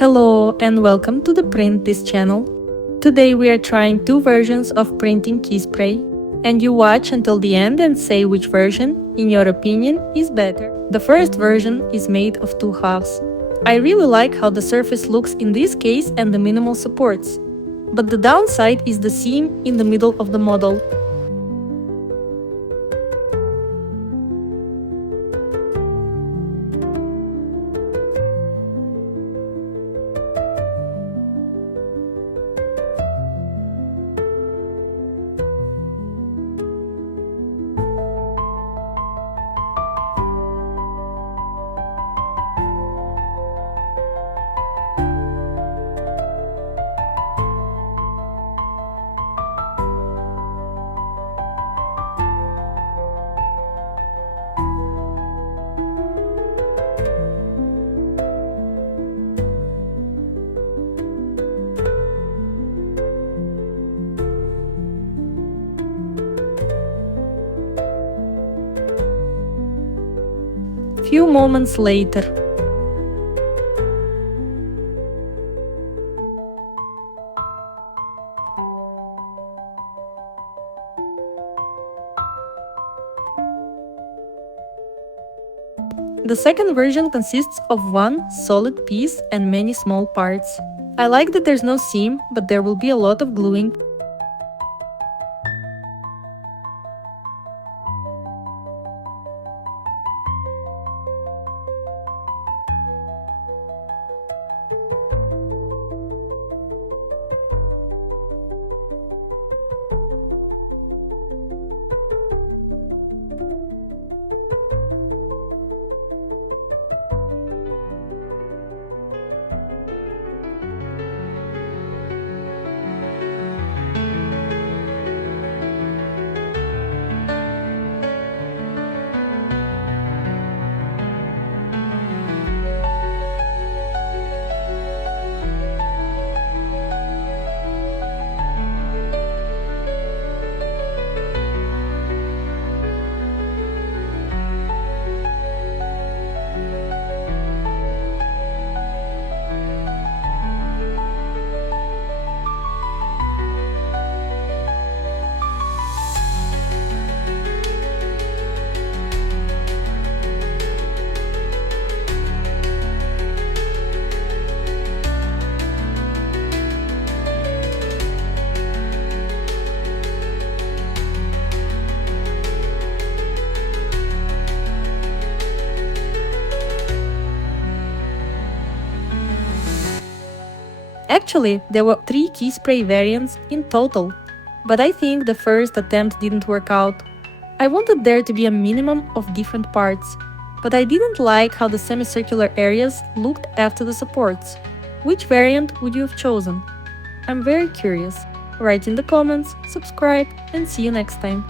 Hello and welcome to the Print This channel. Today we are trying two versions of printing key spray, and you watch until the end and say which version, in your opinion, is better. The first version is made of two halves. I really like how the surface looks in this case and the minimal supports. But the downside is the seam in the middle of the model. Few moments later. The second version consists of one solid piece and many small parts. I like that there's no seam, but there will be a lot of gluing. Actually, there were 3 key spray variants in total, but I think the first attempt didn't work out. I wanted there to be a minimum of different parts, but I didn't like how the semicircular areas looked after the supports. Which variant would you have chosen? I'm very curious. Write in the comments, subscribe, and see you next time.